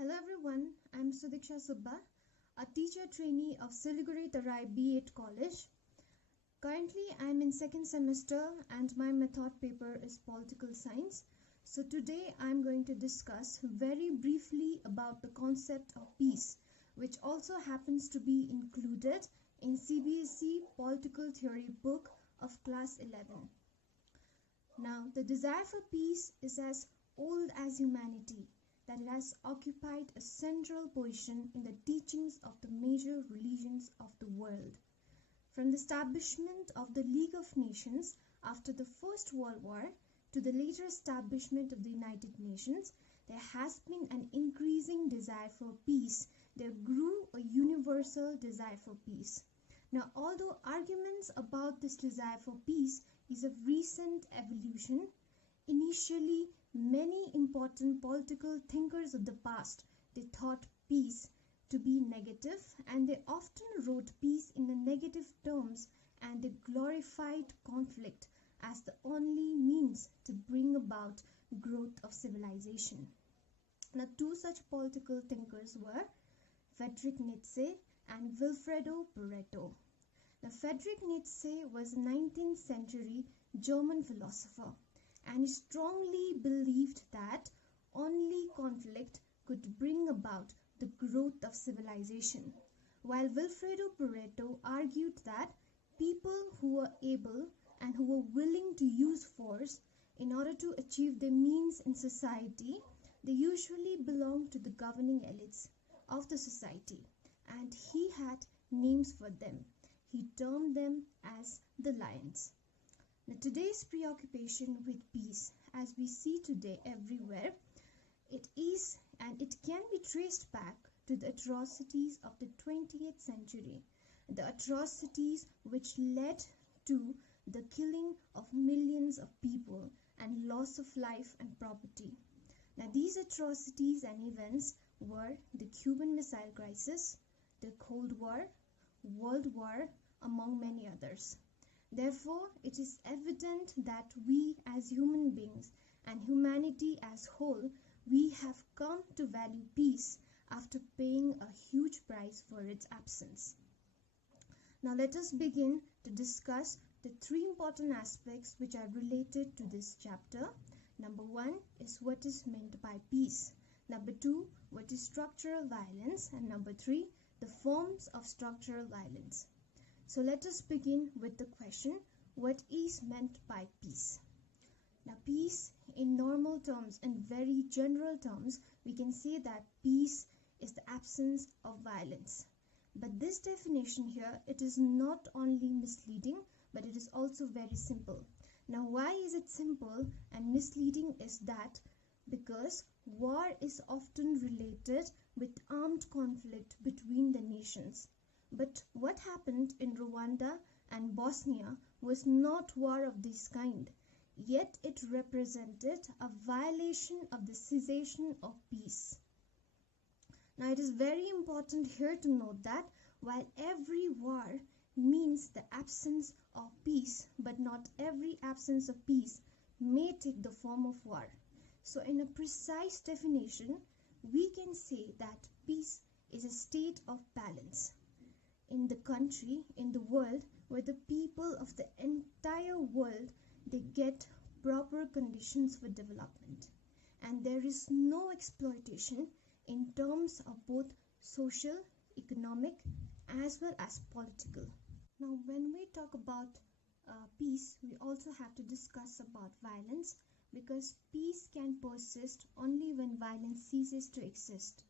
Hello everyone, I'm SUDIKCHA, a teacher trainee of Siliguri B.Ed College. Currently, I'm in second semester and my method paper is political science. So today I'm going to discuss very briefly about the concept of peace, which also happens to be included in CBSE Political Theory book of class 11. Now, the desire for peace is as old as humanity, that it has occupied a central position in the teachings of the major religions of the world. From the establishment of the League of Nations after the First World War to the later establishment of the United Nations, there has been an increasing desire for peace. There grew a universal desire for peace. Now, although arguments about this desire for peace is of recent evolution, initially many important political thinkers of the past, they thought peace to be negative, and they often wrote peace in the negative terms, and they glorified conflict as the only means to bring about growth of civilization. Now, two such political thinkers were Friedrich Nietzsche and Wilfredo Pareto. Now, Friedrich Nietzsche was a 19th century German philosopher, and he strongly believed that only conflict could bring about the growth of civilization, while Wilfredo Pareto argued that people who were able and who were willing to use force in order to achieve their means in society, they usually belonged to the governing elites of the society, and he had names for them. He termed them as the lions. Now, today's preoccupation with peace, as we see today everywhere, it is and it can be traced back to the atrocities of the 20th century, the atrocities which led to the killing of millions of people and loss of life and property. Now, these atrocities and events were the Cuban Missile Crisis, the Cold War, World War, among many others. Therefore, it is evident that we as human beings and humanity as whole, we have come to value peace after paying a huge price for its absence. Now let us begin to discuss the three important aspects which are related to this chapter. Number one is what is meant by peace. Number two, what is structural violence. And number three, the forms of structural violence. So let us begin with the question, what is meant by peace? Now, peace in normal terms and very general terms, we can say that peace is the absence of violence. But this definition here, it is not only misleading, but it is also very simple. Now, why is it simple and misleading is that because war is often related with armed conflict between the nations. But what happened in Rwanda and Bosnia was not war of this kind, yet it represented a violation of the cessation of peace. Now, it is very important here to note that while every war means the absence of peace, but not every absence of peace may take the form of war. So in a precise definition, we can say that peace is a state of balance in the country, in the world, where the people of the entire world, they get proper conditions for development. And there is no exploitation in terms of both social, economic, as well as political. Now, when we talk about peace, we also have to discuss about violence, because peace can persist only when violence ceases to exist.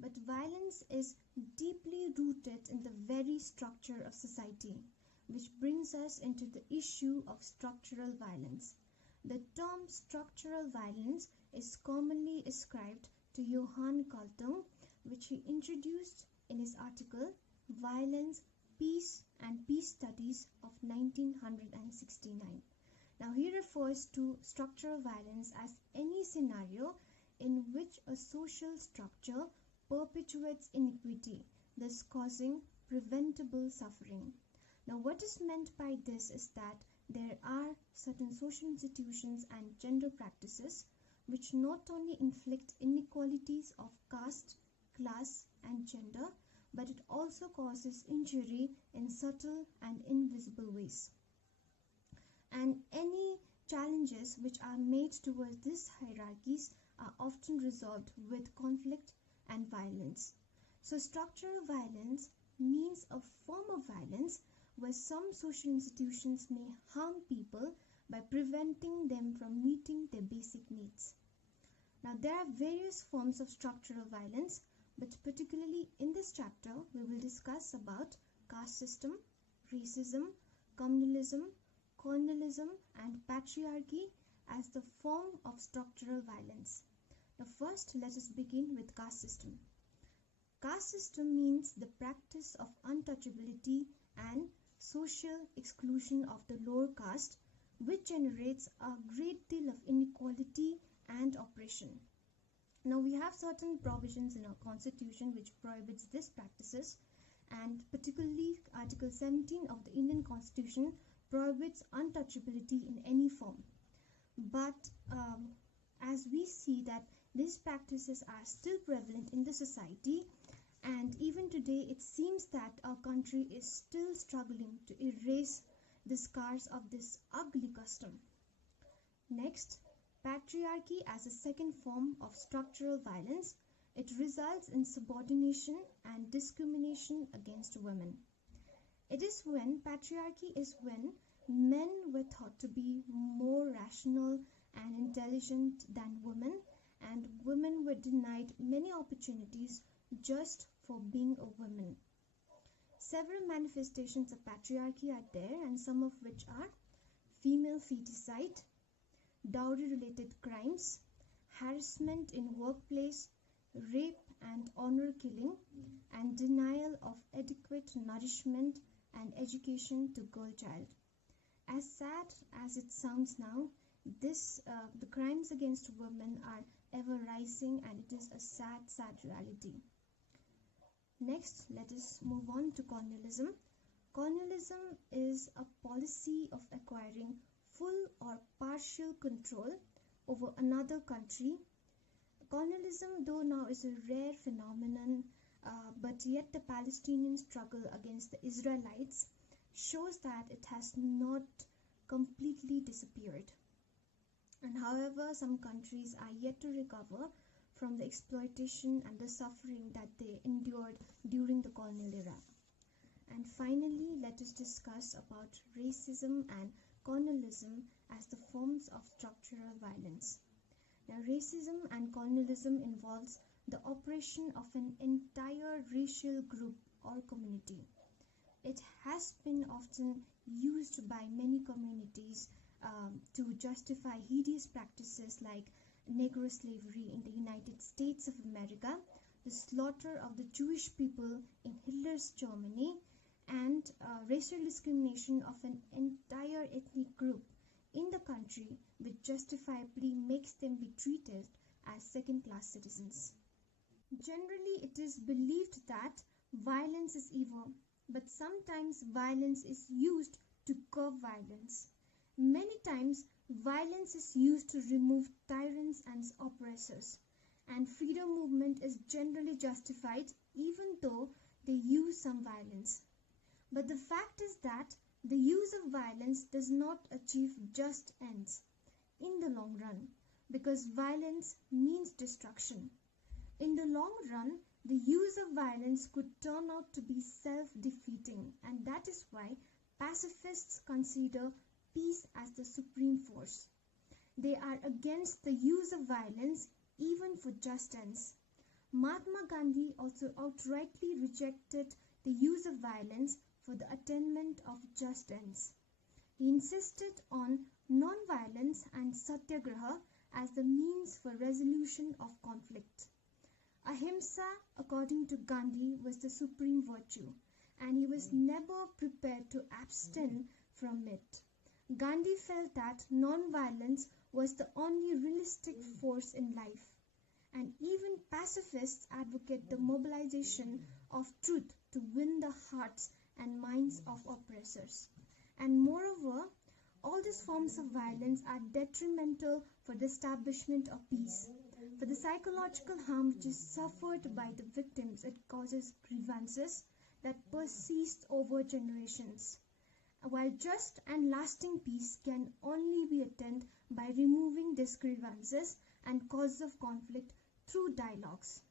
But violence is deeply rooted in the very structure of society, which brings us into the issue of structural violence. The term structural violence is commonly ascribed to Johann Galtung, which he introduced in his article Violence, Peace and Peace Studies of 1969. Now, he refers to structural violence as any scenario in which a social structure perpetuates inequity, thus causing preventable suffering. Now, what is meant by this is that there are certain social institutions and gender practices which not only inflict inequalities of caste, class, and gender, but it also causes injury in subtle and invisible ways. And any challenges which are made towards these hierarchies are often resolved with conflict and violence. So structural violence means a form of violence where some social institutions may harm people by preventing them from meeting their basic needs. Now, there are various forms of structural violence, but particularly in this chapter, we will discuss about caste system, racism, communalism, colonialism, and patriarchy as the form of structural violence. Now, first, let us begin with caste system. Caste system means the practice of untouchability and social exclusion of the lower caste, which generates a great deal of inequality and oppression. Now, we have certain provisions in our constitution which prohibits these practices, and particularly Article 17 of the Indian Constitution prohibits untouchability in any form. But as we see that these practices are still prevalent in the society, and even today it seems that our country is still struggling to erase the scars of this ugly custom. Next, patriarchy as a second form of structural violence. It results in subordination and discrimination against women. It is when patriarchy is when men were thought to be more rational and intelligent than women, and women were denied many opportunities just for being a woman. Several manifestations of patriarchy are there, and some of which are female feticide, dowry-related crimes, harassment in workplace, rape and honor killing, and denial of adequate nourishment and education to girl child. As sad as it sounds now, the crimes against women are ever rising, and it is a sad reality. Next, let us move on to colonialism. Colonialism is a policy of acquiring full or partial control over another country. Colonialism, though now is a rare phenomenon, but yet the Palestinian struggle against the Israelites shows that it has not completely disappeared. And however, some countries are yet to recover from the exploitation and the suffering that they endured during the colonial era. And finally, let us discuss about racism and colonialism as the forms of structural violence. Now, racism and colonialism involves the oppression of an entire racial group or community. It has been often used by many communities to justify hideous practices like Negro slavery in the United States of America, the slaughter of the Jewish people in Hitler's Germany, and racial discrimination of an entire ethnic group in the country, which justifiably makes them be treated as second-class citizens. Generally, it is believed that violence is evil, but sometimes violence is used to curb violence. Many times, violence is used to remove tyrants and oppressors, and freedom movement is generally justified even though they use some violence. But the fact is that the use of violence does not achieve just ends in the long run, because violence means destruction. In the long run, the use of violence could turn out to be self-defeating, and that is why pacifists consider peace as the supreme force. They are against the use of violence even for just ends. Mahatma Gandhi also outrightly rejected the use of violence for the attainment of just ends. He insisted on non-violence and satyagraha as the means for resolution of conflict. Ahimsa, according to Gandhi, was the supreme virtue, and he was never prepared to abstain from it. Gandhi felt that non-violence was the only realistic force in life, and even pacifists advocate the mobilization of truth to win the hearts and minds of oppressors. And moreover, all these forms of violence are detrimental for the establishment of peace. For the psychological harm which is suffered by the victims, it causes grievances that persist over generations. While just and lasting peace can only be attained by removing these grievances and causes of conflict through dialogues.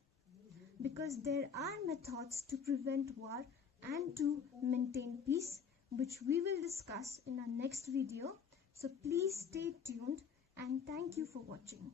Because there are methods to prevent war and to maintain peace, which we will discuss in our next video. So please stay tuned and thank you for watching.